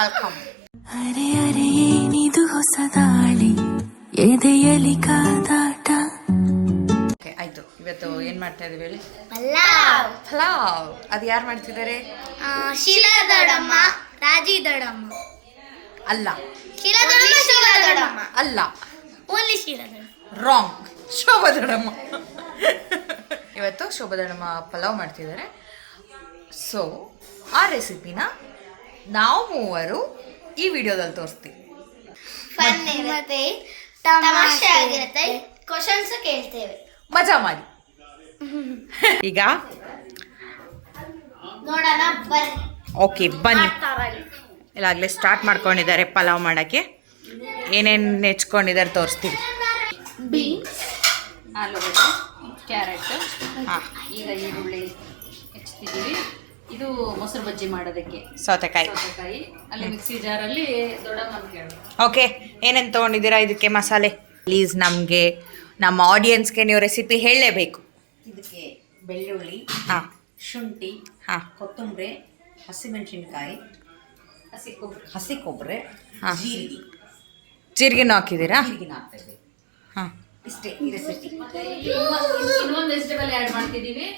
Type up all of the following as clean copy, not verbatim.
Welcome. ಅರೆ ಅರೆ ಏನಿದು ಹೊಸ ದಾಳಿ ಎದೆಯಲಿ ಕಾದಾಟ. ಆಯ್ತು, ಇವತ್ತು ಏನ್ ಮಾಡ್ತಾ ಇದೀವಿ ಹೇಳಿ? ಪಲಾವ್. ಅದು ಯಾರು ಮಾಡ್ತಿದ್ದಾರೆ? ಶೀಲಾ ದೊಡ್ಡಮ್ಮ, ರಾಜಿ ದೊಡ್ಡಮ್ಮ. ಅಲ್ಲ, ಶೀಲಾ ದೊಡ್ಡಮ್ಮ ಅಲ್ಲ, ಓನ್ಲಿ ಶೀಲಾ ದೊಡ್ಡಮ್ಮ. ರಾಂಗ್. ಶೋಭಾ ದೊಡ್ಡಮ್ಮ. ಇವತ್ತು ಶೋಭಾ ದೊಡ್ಡಮ್ಮ ಪಲಾವ್ ಮಾಡ್ತಿದ್ದಾರೆ. ಸೊ ಆ ರೆಸಿಪಿನ ನಾವು ಮೂವರು ಈ ವಿಡಿಯೋದಲ್ಲಿ ತೋರಿಸ್ತೀವಿ. ಫನ್ ಮತ್ತೆ ತಮಾಷೆ ಆಗಿರುತ್ತೆ, ಕ್ವಶನ್ಸ್ ಕೇಳ್ತೇವೆ, ಮಜಾ ಮಾಡಿ. ಈಗ ನೋಡೋಣ ಬರ್ರಿ. ಓಕೆ ಬನ್ನಿ. ಇಲ್ಲಾಗಲೇ ಸ್ಟಾರ್ಟ್ ಮಾಡ್ಕೊಂಡಿದ್ದಾರೆ ಪಲಾವ್ ಮಾಡೋಕ್ಕೆ. ಏನೇನು ನೆಚ್ಕೊಂಡಿದ್ದಾರೆ ತೋರಿಸ್ತೀವಿ. ಬೀನ್ಸ್, ಆಲೂಗಡ್ಡೆ, ಕ್ಯಾರೆಟ್, ಹಾಂ, ಈಗ ಈರುಳ್ಳಿ ಹೆಚ್ಚಿದ್ದೀವಿ. ಇದು ಮೊಸರು ಬಜ್ಜಿ ಮಾಡೋದಕ್ಕೆ ಸೌತೆಕಾಯಿ. ಅಲ್ಲಿ ಮಿಕ್ಸಿ ಜಾರಲ್ಲಿ ದೊಡ್ಡಮ್ಮನ ಕೇಳು. ಓಕೆ, ಏನೇನು ತೊಗೊಂಡಿದ್ದೀರಾ ಇದಕ್ಕೆ ಮಸಾಲೆ? ಪ್ಲೀಸ್ ನಮಗೆ, ನಮ್ಮ ಆಡಿಯನ್ಸ್ಗೆ ನೀವು ರೆಸಿಪಿ ಹೇಳಲೇಬೇಕು. ಇದಕ್ಕೆ ಬೆಳ್ಳುಳ್ಳಿ, ಹಾಂ ಶುಂಠಿ, ಹಾಂ ಕೊತ್ತಂಬರಿ, ಹಸಿಮೆಣಸಿನ್ಕಾಯಿ, ಹಸಿ ಕೊಬ್ಬರಿ, ಹಾಂ. ಜೀರಿಗೆನೂ ಹಾಕಿದ್ದೀರಾ? ಹಾಕ್ತಾ ಇದ್ದೀವಿ. ಹಾಂ, ಇಷ್ಟೇ ಈ ರೆಸಿಪಿ. ಇನ್ನೊಂದು ವೆಜಿಟೇಬಲ್ ಆ್ಯಡ್ ಮಾಡ್ತಿದ್ದೀವಿ.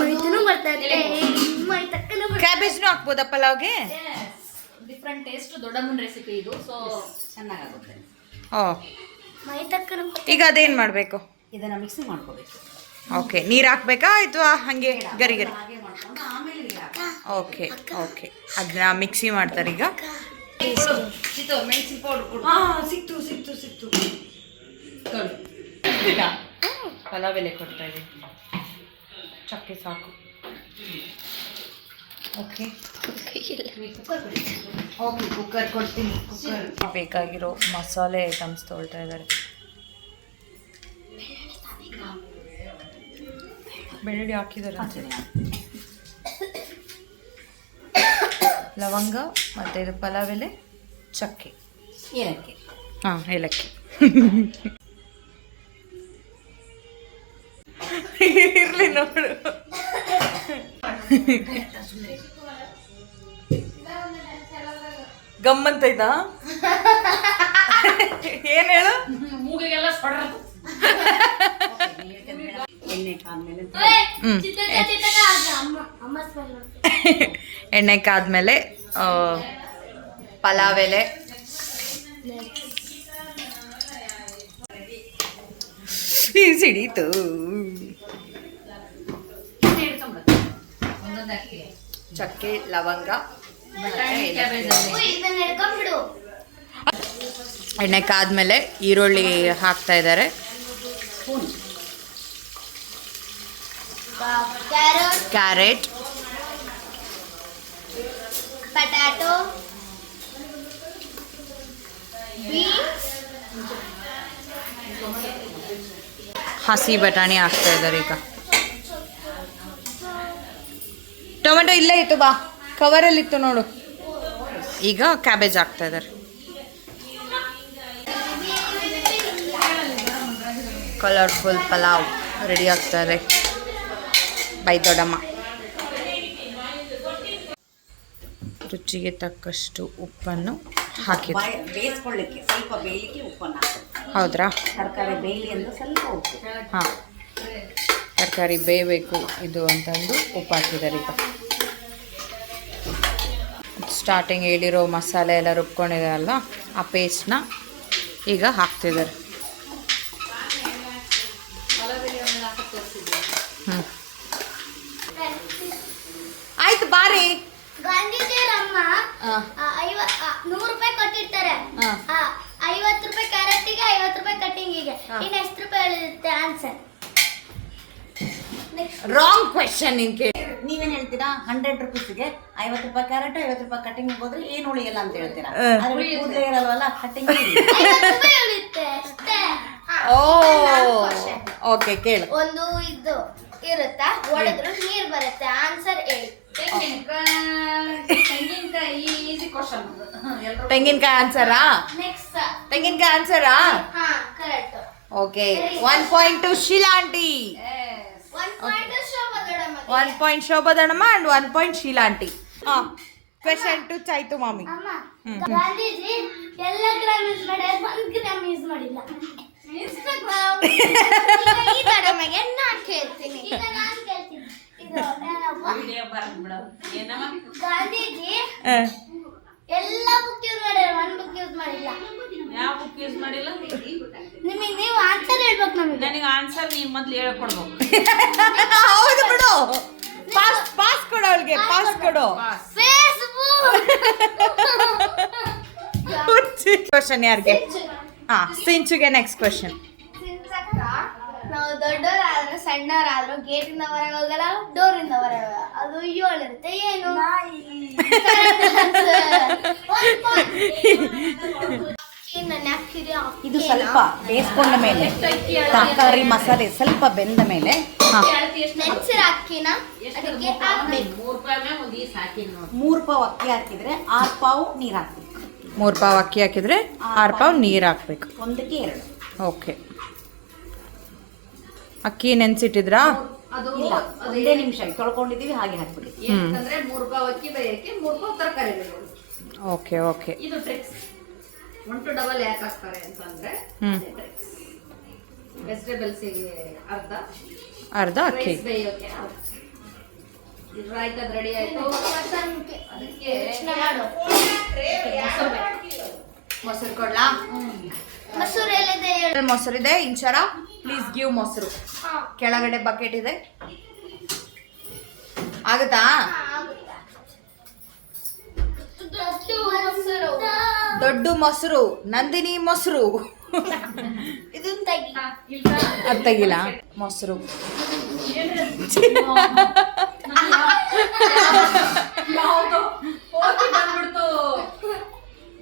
ಮೈತನೂ ಬರ್ತಾ ಇದೆ, ಮೈ ತಕ್ಕನೂ ಕ್ಯಾಬೇಜ್ನೂ ಹಾಕ್ಬೋದಾ ಪಲಾವ್ಗೆ? ಡಿಫ್ರೆಂಟ್ ಟೇಸ್ಟ್, ದೊಡ್ಡಮ್ಮನ ರೆಸಿಪಿ ಇದು. ಸೊ ಚೆನ್ನಾಗಾಗುತ್ತೆ. ಓ, ಮೈ ತಕ್ಕನೂ. ಈಗ ಅದೇನು ಮಾಡಬೇಕು? ಇದನ್ನು ಮಿಕ್ಸಿ ಮಾಡ್ಕೋಬೇಕು. ಓಕೆ, ನೀರು ಹಾಕ್ಬೇಕಾ ಅಥವಾ ಹಾಗೆ ಗರಿ ಗರಿ? ಹಾಗೆ ಮಾಡ್ಕೊಂಡು ಆಮೇಲೆ ನೀರು ಹಾಕಿ. ಓಕೆ ಓಕೆ, ಅದನ್ನ ಮಿಕ್ಸಿ ಮಾಡ್ತಾರೆ ಈಗ. ಮೆಣಸಿನ ಪೌಡರ್ ಸಿಕ್ತು ಪಲಾವ್ ಎಲೆ ಕೊಡ್ತಾ ಇದ್ದೀನಿ. ಚಕ್ಕೆ ಸಾಕು. ಓಕೆ ಓಕೆ, ಕುಕ್ಕರ್ ಕೊಡ್ತೀನಿ. ಕುಕ್ಕರ್ ಬೇಕಾಗಿರೋ ಮಸಾಲೆ ಐಟಮ್ಸ್ ತೊಗೊಳ್ತಾ ಇದ್ದಾರೆ. ಬೆಳ್ಳುಳ್ಳಿ ಹಾಕಿದ್ದಾರೆ ಅನ್ಸುತ್ತೆ. ಲವಂಗ ಮತ್ತು ಇದು ಪಲಾವ್ ಎಲೆ, ಚಕ್ಕೆ, ಏಲಕ್ಕಿ. ಹಾಂ ಏಲಕ್ಕಿ. ಇರಲಿ ನೋಡು. ಗಮ್ಮಂತೈತಾ? ಏನು ಹೇಳು? ಮೂಗಿಗೆಲ್ಲ ಸೊಡ್ರದು. ಎಣ್ಣೆ ಕಾದ್ಮೇಲೆ ಅಮ್ಮ ಸ್ಮೆಲ್. ಎಣ್ಣೆ ಕಾದ್ಮೇಲೆ ಪಲಾವ್ ಎಲೆ, ಸಿಡೀತು. ಚಕ್ಕೆ, ಲವಂಗ, ಇದನ್ನ ಹಿಡ್ಕೊಂಡ್ಬಿಡು. ಎಣ್ಣೆ ಕಾದ್ಮೇಲೆ ಈರುಳ್ಳಿ ಹಾಕ್ತಾ ಇದ್ದಾರೆ. ಕ್ಯಾರೆಟ್, ಪಟಾಟೊ, ಬೀನ್ಸ್, ಹಸಿ ಬಟಾಣಿ ಹಾಕ್ತಾ ಇದ್ದಾರೆ. ಈಗ ಟೊಮೆಟೊ ಇಲ್ಲೇ ಇತ್ತು, ಬಾ ಕವರಲ್ಲಿತ್ತು ನೋಡು. ಈಗ ಕ್ಯಾಬೇಜ್ ಹಾಕ್ತಾ ಇದ್ದಾರೆ. ಕಲರ್ಫುಲ್ ಪಲಾವ್ ರೆಡಿ ಆಗ್ತಾ ಇದೆ. ಬೈ ದೊಡ್ಡಮ್ಮ. ರುಚಿಗೆ ತಕ್ಕಷ್ಟು ಉಪ್ಪನ್ನು ಹಾಕಿದ್ರು. ಬೇಯಿಸ್ಕೊಳ್ಳಿಕ್ಕೆ ಸ್ವಲ್ಪ ಬೇಯಲಿಕ್ಕೆ ಉಪ್ಪನ್ನು ಹಾಕೋದು. ಹೌದ್ರಾ? ತರಕಾರಿ ಬೇಯಲಿ ಅಂದ್ರೆ ಸ್ವಲ್ಪ ಉಪ್ಪು. ಹಾಂ, ತರಕಾರಿ ಬೇಯಬೇಕು ಇದು ಅಂತಂದು ಉಪ್ಪು ಹಾಕಿದ್ದಾರೆ. ಈಗ ಸ್ಟಾರ್ಟಿಂಗ್ ಹೇಳಿರೋ ಮಸಾಲೆ ಎಲ್ಲ ರುಬ್ಕೊಂಡಿದ್ದಾರಲ್ಲ, ಆ ಪೇಸ್ಟ್ನ ಈಗ ಹಾಕ್ತಿದ್ದಾರೆ. ಹ್ಞೂ, ಆಯ್ತು ಬಾರಿ. ಗಾಂಧೀಜಿಯರಮ್ಮ 100 ರೂಪಾಯಿ ಕೊಟ್ಟಿರ್ತಾರೆ. 50 ರೂಪಾಯಿ ಕ್ಯಾರೆಟಿಗೆ, 50 ರೂಪಾಯಿ ಕಟ್ಟಿಂಗಿಗೆ. ಇನ್ನು ಎಷ್ಟು ರೂಪಾಯಿ ಉಳಿಯುತ್ತೆ? Answer wrong question. ನೀನು ಕೇಳಿ, ನೀವೇನು ಹೇಳ್ತೀರಾ? 100 ರೂಪೀಸ್ಗೆ 50 ರೂಪಾಯಿ ಕ್ಯಾರೆಟ್, 50 ರೂಪಾಯಿ ಕಟ್ಟಿಂಗ್ ಹೋದ್ರೆ ಏನು ಉಳಿಯಲ್ಲ ಅಂತ ಹೇಳ್ತೀರಾ? ಆದ್ರೆ ಕೂದಲೇ ಇರಲ್ವಲ್ಲ, ಕಟ್ಟಿಂಗ್ 50 ರೂಪಾಯಿ ಉಳಿಯುತ್ತೆ ಅಷ್ಟೇ. ಓ ಓಕೆ, ಕೇಳು. ಒಂದು ಇದು ಇರುತ್ತಾ, ಒಡೆದ್ರು ನೀರು ಬರುತ್ತೆ. ಆನ್ಸರ್ ಹೇಳಿ. ತೆಂಗಿನಕಾಯಿ ಈಸಿ ಕ್ವಶನ್. ತೆಂಗಿನಕಾಯಿ ಆನ್ಸರಾ? ನೆಕ್ಸ್ಟ್ ತೆಂಗಿನಕಾಯಿ ಆನ್ಸರಾ? ಹಾ, correct. Okay, 1 point to Sheela aunty. 1 point Shobha ದೊಡ್ಡಮ್ಮ. 1 ಪಾಯಿಂಟ್ ಶೋಭಾ ದೊಡ್ಡಮ್ಮ and 1 ಪಾಯಿಂಟ್ ಶೀಲಾ ಆಂಟಿ. ಹಾಂ, ಕ್ವೆಶನ್ ಟು ಚೈತು ಮಾಮಿ. ಅಮ್ಮ ಗಾಂಧೀಜಿ ಎಲ್ಲ ಗ್ರಾಮ್ ಯೂಸ್ ಮಾಡ್ಯಾರ 1 ಗ್ರಾಮ್ ಯೂಸ್ ಮಾಡಿಲ್ಲ. ಇನ್ಸ್ಟಾಗ್ರಾಮ್ ಈ ತಡಮಗೆ ನಾನು ಕೇಳ್ತೀನಿ. ಈಗ ನಾನು ಕೇಳ್ತೀನಿ. ಇದು ಗಾಂಧೀಜಿ ಎಲ್ಲ ಬುಕ್ ಯೂಸ್ ಮಾಡ್ಯಾರ 1 ಬುಕ್ ಯೂಸ್ ಮಾಡಿಲ್ಲ. ಯಾವ ಬುಕ್ ಯೂಸ್ ಮಾಡಿಲ್ಲ? ನಿಮಗೆ ನೀವು ಆನ್ಸರ್ ಹೇಳ್ಬೇಕು ನಮಗೆ. ನನಗೆ ಆನ್ಸರ್ ನೀವು ಮೊದಲು ಹೇಳ್ಕೊಡ್ಬೇಕು. ಹೌದು ಬಿಡು. ಪಾಸ್ ಕೊಡು ಅವಳಿಗೆ, ಪಾಸ್ ಕೊಡು. ಫೇಸ್ಬುಕ್. ಕ್ವಶನ್ ಯಾರಿಗೆ? ಹಾ, ಸಿಂಚುಗೆ ನೆಕ್ಸ್ಟ್ ಕ್ವಶನ್. ನಾವು ದೊಡ್ಡವರಾದ್ರೂ ಸಣ್ಣವರಾದ್ರೂ ಗೇಟಿಂದ ಹೊರಗೆ ಹೋಗಲ್ಲ, ಡೋರಿಂದ ಹೊರಗೆ ಹೋಗಲ್ಲ. ಅದು 7 ಇರುತ್ತೆ. ಏನು? ಇದು ಸ್ವಲ್ಪ ಬೇಯಿಸ್ಕೊಂಡ ಮೇಲೆ ತರಕಾರಿ ಮಸಾಲೆ ಸ್ವಲ್ಪ ಬೆಂದ ಮೇಲೆ ನೆನ್ಸಿರ ಅಕ್ಕಿನ ಅದಕ್ಕೆ ಹಾಕ್ಬೇಕು. 3 ರೂಪಾಯಿ ಮೇಲೆ ಒಂದು ಈಸ್ ಹಾಕಿನಿ ನೋಡಿ. 3 ಪಾವ್ ಅಕ್ಕಿ ಹಾಕಿದ್ರೆ 6 ಪಾವ್ ನೀರು ಹಾಕ್ಬೇಕು. 3 ಪಾವ್ ಅಕ್ಕಿ ಹಾಕಿದ್ರೆ 6 ಪಾವ್ ನೀರು ಹಾಕ್ಬೇಕು. ಒಂದಕ್ಕೆ 2. ಓಕೆ. ಅಕ್ಕಿ ನೆನ್ಸಿಟ್ಟಿದ್ರಾ? ಅದು ಇಲ್ಲ, ಒಂದೇ ನಿಮಿಷ ತೊಳ್ಕೊಂಡಿದ್ದೀವಿ, ಹಾಗೆ ಹಾಕ್ಬಿಡಿ. ಏನಂದ್ರೆ 3 ರೂಪಾಯಿ ಅಕ್ಕಿ ಬೇಯಕ್ಕೆ 3 ರೂಪಾಯಿ ತರಕಾರಿ ಬೇಯೋದು. Okay okay. ಇದು ಟ್ರಿಕ್ಸ್. 1 to double ಯಾಕೆ ಹಾಕ್ತಾರೆ ಅಂತಂದ್ರೆ ವೆಜಿಟೇಬಲ್ಸಿಗೆ ಅರ್ಧ ಅಕ್ಕಿ. ರೈಸ್ ಬೇಯೋಕೆ ಇದು ಆಯ್ತದ ರೆಡಿ ಆಯ್ತು. ಅದಕ್ಕೆ ಮೊಸರು ಕೊಡ್ಲಾ? ಮೊಸರು ಎಲ್ಲಿದೆ? ಮೊಸರಿದೆ. ಇಂಚರ ಪ್ಲೀಸ್ ಗಿವ್ ಮೊಸರು. ಕೆಳಗಡೆ ಬಕೆಟ್ ಇದೆ. ಆಗುತ್ತಾ? ದೊಡ್ಡ ಮೊಸರು, ನಂದಿನಿ ಮೊಸರು. ಇದನ್ನ ತೆಗಿ. ಅದು ತೆಗಿಲ್ಲ. ಮೊಸರು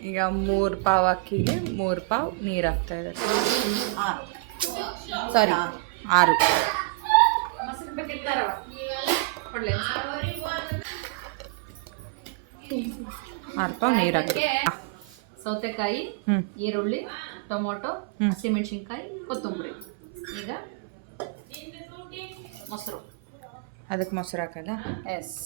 ಈಗ 3 ಪಾವ್ ಅಕ್ಕಿಗೆ 3 ಪಾವ್ ನೀರು ಹಾಕ್ತಾ ಇದ್ದಾರೆ. 6. ಸಾರಿ 6. ಮೊಸರು ಬೇಕಿರ್ತಾರವ ಕೊಡ್ಲೆ 6 ಪಾವ್ ನೀರು ಹಾಕ್ತಾರೆ. ಸೌತೆಕಾಯಿ, ಈರುಳ್ಳಿ, ಟೊಮೊಟೊ, ಹಸಿಮೆಣಸಿನ್ಕಾಯಿ, ಕೊತ್ತಂಬರಿ. ಈಗ ಮೊಸರು. ಅದಕ್ಕೆ ಮೊಸರು ಹಾಕಲ್ಲ? ಎಸ್.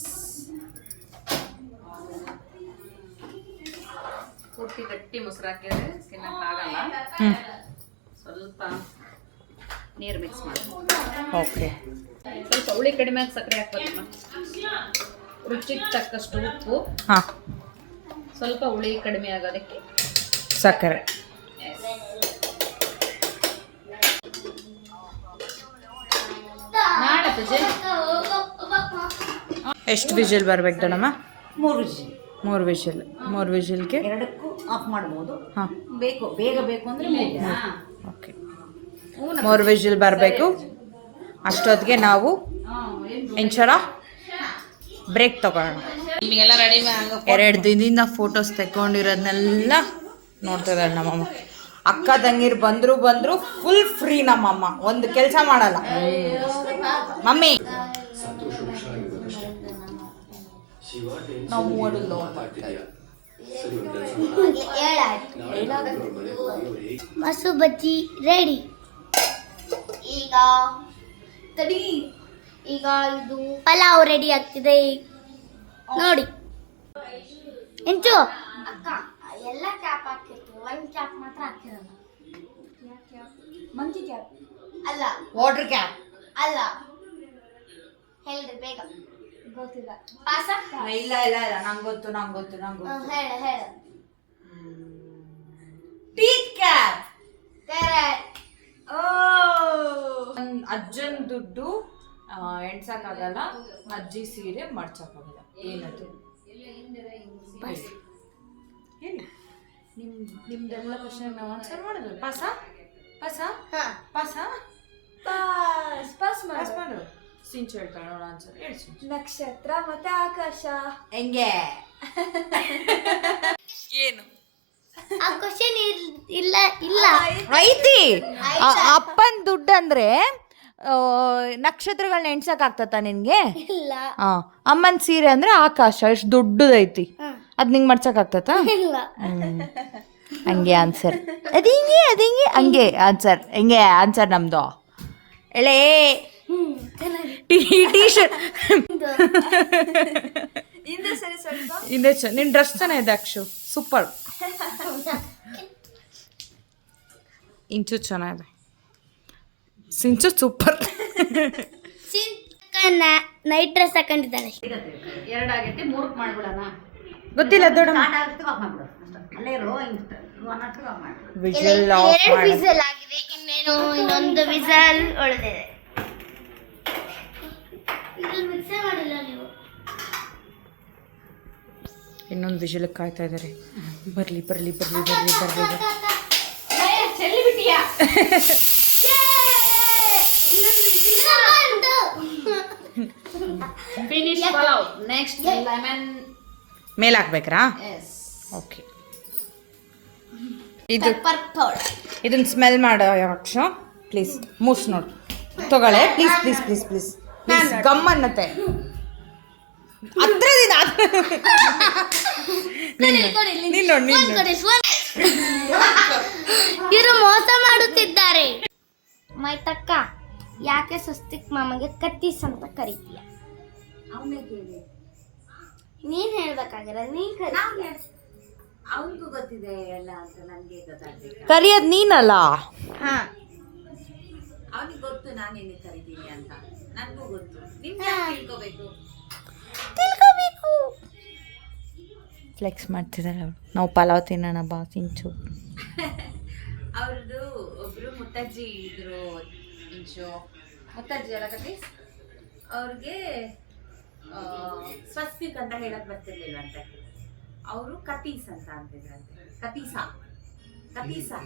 ಪೂರ್ತಿ ಗಟ್ಟಿ ಮೊಸರು ಹಾಕಿದ್ರೆ ತಿನ್ನಕ್ಕಾಗಲ್ಲ. ಸ್ವಲ್ಪ ನೀರು ಮಿಕ್ಸ್ ಮಾಡಿ. ಓಕೆ. ಸ್ವಲ್ಪ ಹುಳಿ ಕಡಿಮೆ ಆಗಿ ಸಕ್ಕರೆ ಹಾಕ್ಬೇಕಮ್ಮ. ರುಚಿಗೆ ತಕ್ಕಷ್ಟು ಉಪ್ಪು, ಹಾಂ, ಸ್ವಲ್ಪ ಹುಳಿ ಕಡಿಮೆ ಆಗೋದಕ್ಕೆ ಸಕ್ಕರೆ. ಎಷ್ಟು ವಿಜಿಲ್ ಬರ್ಬೇಕು ದೊಡಮ್ಮ? 3 ವಿಜಿಲ್. 3 ವಿಜಿಲ್. 3 ವಿಜಿಲ್ಗೆ 2ಕ್ಕೂ ಆಫ್ ಮಾಡ್ಬೋದು. ಹಾಂ, ಬೇಗ ಬೇಕು ಅಂದರೆ 3. ಓಕೆ. 3 ವಿಜಿಲ್ ಬರಬೇಕು. ಅಷ್ಟೊತ್ತಿಗೆ ನಾವು ಇಂಚರ ಬ್ರೇಕ್ ತಗೊಳ್ಳೋಣ. ನಿಮಗೆಲ್ಲ ರೆಡಿ 2 ದಿನದಿಂದ ಫೋಟೋಸ್ ತೆಕ್ಕೊಂಡಿರೋದನ್ನೆಲ್ಲ ನೋಡ್ತಾ ಇದ್ದಾಳೆ ನಮ್ಮಮ್ಮ. ಅಕ್ಕ ತಂಗಿರು ಬಂದ್ರು ಫುಲ್ ಫ್ರೀ ನಮ್ಮಮ್ಮ. ಒಂದು ಕೆಲಸ ಮಾಡಲ್ಲ ಮಮ್ಮಿ. ನಾವು ಮೊಸರು ಬಜ್ಜಿ ರೆಡಿ. ಈಗ ತಡಿ, ಈಗ ಇದು ಪಲಾವ್ ರೆಡಿ ಆಗ್ತಿದೆ ನೋಡಿ. ಇಂಚು ಅಕ್ಕ ಎಲ್ಲ ಕ್ಯಾಪ್ ಹಾಕಿರ್ತೀವಿ, 1 ಕ್ಯಾಪ್ ಮಾತ್ರ ಹಾಕಿರಲ್ಲ. ಮಂಕಿ ಕ್ಯಾಪ್ ಅಲ್ಲ, ವಾಟರ್ ಕ್ಯಾಪ್ ಅಲ್ಲ, ಹೇಳ್ರಿ ಬೇಗ. ಗೊತ್ತಿಲ್ಲ. ಪಾಸ? ಇಲ್ಲ ನಂಗೆ ಗೊತ್ತು. ಹೇಳ. Teeth cap. ಕರೆಕ್ಟ್. ಅಜ್ಜನ್ ದುಡ್ಡು ಎಣ್ಸಕ್ಕಾಗಲ್ಲ, ಅಜ್ಜಿ ಸೀರೆ ಮಡ್ಸಕ್ಕಾಗಲ್ಲ. ಏನದು? ಹೇಳಿ. ನಿಮ್ದೆಲ್ಲ ಕ್ವಶನ್ ನಾವು ಆನ್ಸರ್ ಮಾಡಿದ್ವಿ. ಪಾಸ ಮಾಡು. ಸಿಂಚು ಹೇಳ್ತಾಳೆ ನೋಡು ಆನ್ಸರ್. ಹೇಳಿ ಸಿಂಚು. ನಕ್ಷತ್ರ ಮತ್ತೆ ಆಕಾಶ. ಹೆಂಗೆ? ಏನು ಆ ಕ್ವಶನ್ ಇಲ್ಲ ಐತಿ. ಅಪ್ಪನ ದುಡ್ಡು ಅಂದ್ರೆ ನಕ್ಷತ್ರಗಳನ್ನ ಎಣ್ಸಕ್ ಆಗ್ತತ ನಿನ್ಗೆ? ಇಲ್ಲ. ಅಮ್ಮನ ಸೀರೆ ಅಂದ್ರೆ ಆಕಾಶ ಎಷ್ಟು ದೊಡ್ಡದೈತಿ, ಅದ್ ನಿಂಗೆ ಮಡ್ಸಕ್ ಆಗ್ತತ? ಇಲ್ಲ. ಹಂಗೆ ಆನ್ಸರ್. ಅದಿಂಗೆ ಹಂಗೆ ಆನ್ಸರ್. ಹೆಂಗೆ ಆನ್ಸರ್ ನಮ್ದು? ಎಳೆ ಟೀ ಶರ್ಟ್. ಹಿಂದೆ ನಿನ್ನ ಡ್ರೆಸ್ ಚೆನ್ನಾಗಿದೆ ಅಕ್ಷು, ಸೂಪರ್. ಇಂಚು ಚೆನ್ನಾಗಿದೆ, ಸಿಂಚು ಸೂಪರ್. ನೈಟ್ ಡ್ರೆಸ್ ಹಾಕೊಂಡಿದ್ದಾಳೆ. 2 ಆಗೈತೆ, 3 ಮಾಡ್ಬಿಡೋಣ. ಗೊತ್ತಿಲ್ಲ ದೊಡ್ಡ ಸ್ಟಾರ್ಟ್ ಆಗುತ್ತೆ ಆಫ್ ಮಾಡ್ಬಿಡು ಅಲ್ಲೇ ಇರೋ ಅನ್ನಟ್ಟು ಆಫ್ ಮಾಡು. ವಿಷಲ್ ಆಫ್ 2 ಮಾಡಿ. ವಿಸಲ್ ಆಗಿದೆ, ಇನ್ನೊಂದು ವಿಸಲ್ ಉಳಿದಿದೆ. ಇದು ಮಿಕ್ಸೇ ಮಾಡಿಲ್ಲ ನೀವು. ಇನ್ನೊಂದು ವಿಷಲ್ ಕಾಯ್ತಾ ಇದ್ದಾರೆ. ಬರ್ಲಿ ಬರ್ಲಿ ಬರ್ಲಿ ಬರ್ಲಿ ಬರ್ಲಿ. ಚೆಲ್ಲಿ ಬಿಟ್ಟಿಯಾ? ಫಿನಿಶ್ ಪಲಾವ್. ನೆಕ್ಸ್ಟ್ ಲೆಮನ್ ಮೇಲೆ ಹಾಕ್ಬೇಕ್ರಾ? ಎಸ್. ಓಕೆ. ಇದು ಪರ್ಪಲ್. ಇದನ್ನ ಸ್ಮೆಲ್ ಮಾಡೋ ಅಕ್ಷು ಪ್ಲೀಸ್. ಮೂಸ್ ನೋಡು ತಗೊಳ್ಳೆ please please please please please. ಗಮ್ ಅನ್ನತ್ತೆ ಹತ್ರದಿಂದ. ನೀನು ನೋಡಿ ಇವರು ಮೋಸ ಮಾಡುತ್ತಿದ್ದಾರೆ. ಮೈತಕ್ಕ, ಯಾಕೆ ಸ್ವಸ್ತಿಕ್ ಮಾಮಗೆ ಕತ್ತೀಸ್ ಅಂತ ಕರೀತೀಯ? ನೀನ್ ಹೇಳ್ಬೇಕಾಗಿಲ್ಲ, ನೀನ್ ಕರೀತೀಯ. ಅವನಿಗೂ ಗೊತ್ತಿದೆ ಎಲ್ಲ ಅಂತ ನನಗೆ ಗೊತ್ತಾಗ್ಬೇಕು. ಕರಿಯೋದು ನೀನಲ್ಲ. ಹಾ, ಅವನಿಗೆ ಗೊತ್ತು ನಾನು ಏನಿಗೆ ಕರಿತೀನಿ ಅಂತ, ನನಗೂ ಗೊತ್ತು. ನಿಮ್ಗೆ ತಿಳ್ಕೋಬೇಕು. ಫ್ಲೆಕ್ಸ್ ಮಾಡ್ತಿದ್ದಾರೆ ಅವ್ರು. ನಾವು ಪಲಾವ್ ತಿನ್ನೋಣ ಬಾ ಸಿಂಚು. ಅವ್ರದ್ದು ಒಬ್ರು ಮುತ್ತಜ್ಜಿ ಇದ್ರು, ಇಂಚು ಮುತ್ತಜ್ಜಿ ಅಲ್ಲ ಕತೀಸ್, ಅವ್ರಿಗೆ ಸ್ವಸ್ತಿಕ್ ಅಂತ ಹೇಳಕ್ ಬರ್ತಿರ್ಲಿಲ್ವಂತೆ. ಅವರು ಕತೀಸ್ ಅಂತ ಅಂತಿದ್ರಂತೆ. ಕತೀಸಾ ಕತೀಸಾ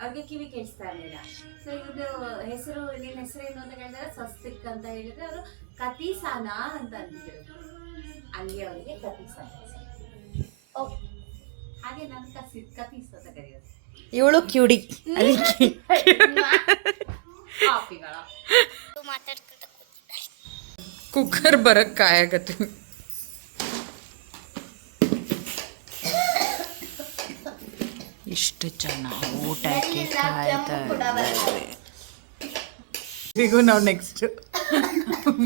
ಅವ್ರಿಗೆ ಕಿವಿ ಕೇಳಿಸ್ತಾ ಇರಲಿಲ್ಲ. ಸೊ ಇವ್ರದ್ದು ಹೆಸರು, ನಿನ್ನ ಹೆಸರೇನು ಅಂತ ಹೇಳಿದ್ರೆ ಸ್ವಸ್ತಿಕ್ ಅಂತ ಹೇಳಿದ್ರೆ ಅವರು ಕತೀಸಾನ ಅಂತ ಅಂತಿದ್ರು. ಅಲ್ಲಿ ಅವರಿಗೆ ಕತೀಸ ಹಾಗೆ ನಾನು ಕತೀಸ್ ಅಂತ ಕರೆಯೋದು. ಇವಳು ಕ್ಯೂಡಿ. ಅದಕ್ಕೆ ಕಾಫಿಗಳ ಮಾತಾಡ್ಕೊಂತ ಕುಕ್ಕರ್ ಬರಕ್ಕೆ ಕಾಯಾಗತ್ತೆ. ಇಷ್ಟು ಜನ ಊಟಕ್ಕೆ ಕಾಯ್ತಾ ಇದ್ದಾರೆ. ಈಗ ನಾವು ನೆಕ್ಸ್ಟ್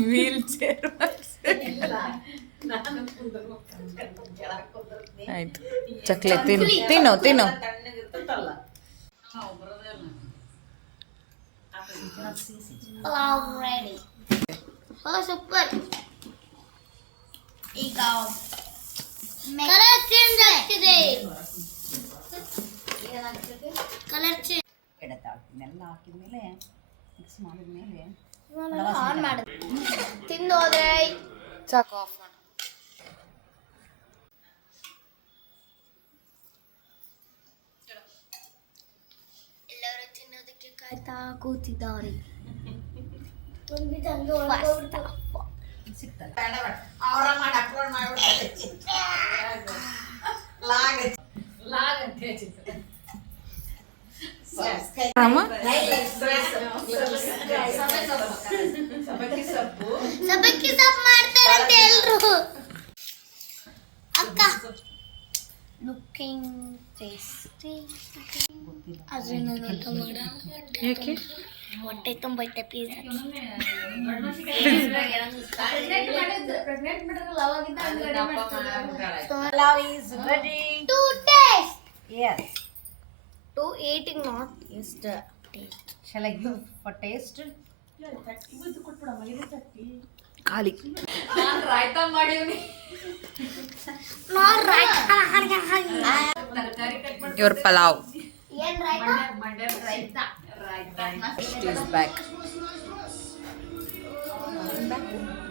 ವೀಲ್ ಚೇರ್. ಆಯ್ತು, ಚಕ್ಲೆ ತಿನ್ನು ತಿನ್ನು ತಿನ್ನು. ರೆಡಿ. ಓ ಸೂಪರ್. ಈಗ ಕಲರ್ ಚೇಂಜ್ ಆಗ್ತಿದೆ. ಕಲರ್ ಚೇಂಜ್ ಎಲ್ಲ ಹಾಕಿದ್ಮೇಲೆ ಮಿಕ್ಸ್ ಮಾಡಿದ್ಮೇಲೆ ಆನ್ ಮಾಡು. ತಿನ್ನೋದ್ರೆ ಸಾಕು, ಆಫ್ ಮಾಡು. ಎಲ್ಲರೂ ತಿನ್ನೋದಕ್ಕೆ ಕಾಯ್ತಾ ಕೂತಿದ್ದಾರೆ. ಸಬ್ಬಕ್ಕಿ ಸೊಪ್ಪು ಮಾಡ್ತಾರಂತೆ ಎಲ್ರು. ಅಕ್ಕ ಲುಕಿಂಗ್ ಟೇಸ್ಟಿ. ಅದನ್ನ ಊಟ ಮಾಡ. ಯಾಕೆ ಹೊಟ್ಟೆ ತುಂಬೈತೆ please. Palav is ready. To taste. Yes. To eating not is the taste. Shall I give for taste? ಖಾಲಿ. ನಾನು ರಾಯ್ತಾ ಮಾಡೀನಿ. Not right. ತರಕಾರಿ ಕಟ್ ಮಾಡಿ ಇವ್ರ ಪಲಾವ್ ಏನ್ right? Mandya raita. is back.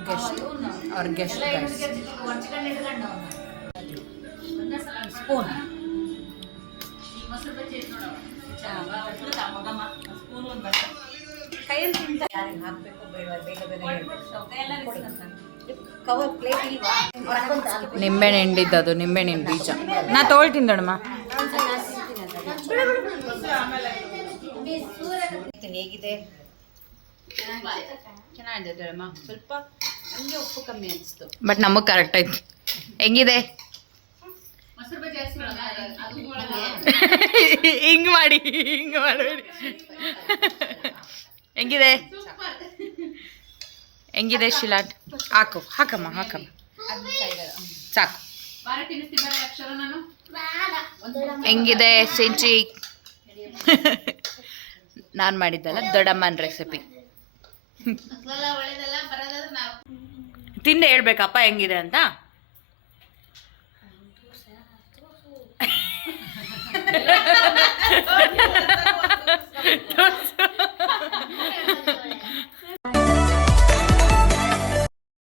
Guest, our guest guys. Spoon. ಕೈಯಲ್ಲಿ ತಿಂತಾರೆ. ಯಾರಿಗೆ ಹಾಕ್ಬೇಕು ಬೇಡ ಬೇಗ ಬೇಗ ಕವರ್ ಪ್ಲೇಟ್ ಇಲ್ವಾ? ನಿಂಬೆಹಣ್ಣು ಹಿಂಡಿದ್ದು ಅದು, ನಿಂಬೆಹಣ್ಣಿನ ಬೀಜ. ನಾ ತೊಗೊಳ್ತೀನಿ ದೊಡ್ಡಮ್ಮ. ಹೇಗಿದೆ? ಚೆನ್ನಾಗಿದೆ ದೊಡ್ಡಮ್ಮ. ಸ್ವಲ್ಪ ನನಗೆ ಉಪ್ಪು ಕಮ್ಮಿ ಅನಿಸ್ತು. ಬಟ್ ನಮಗೆ ಕರೆಕ್ಟ್ ಐತಿ. ಹೆಂಗಿದೆ? ಮೊಸರು ಬಜ್ಜಿ ಹಾಕ್ಸಿರೋಣ, ಅದು ಒಳಗೆ ಹಿಂಗ್ ಮಾಡಿ ಹಿಂಗ್ ಮಾಡಬೇಡಿ. ಹೆಂಗಿದೆ? ಹೆಂಗಿದೆ ಶಿಲಾಟ್? ಹಾಕು, ಹಾಕಮ್ಮ ಹಾಕಮ್ಮ. ಸಾಕು. ಬಾರಿ ತಿನ್ನಿಸ್ತೀನಿ ಬರೀ ಅಕ್ಷರ ನಾನು. ಬೇಡ. ಹೆಂಗಿದೆ ಸಿಂಚಿ? ನಾನು ಮಾಡಿದ್ದಲ್ಲ ದೊಡ್ಡಮ್ಮನ ರೆಸಿಪಿ. ಒಳ್ಳೇದಲ್ಲ ಬರೋದಾದ್ರೆ ನಾವು ತಿಂದೆ ಹೇಳ್ಬೇಕಪ್ಪ ಹೆಂಗಿದೆ ಅಂತ. ಎಲ್ಲ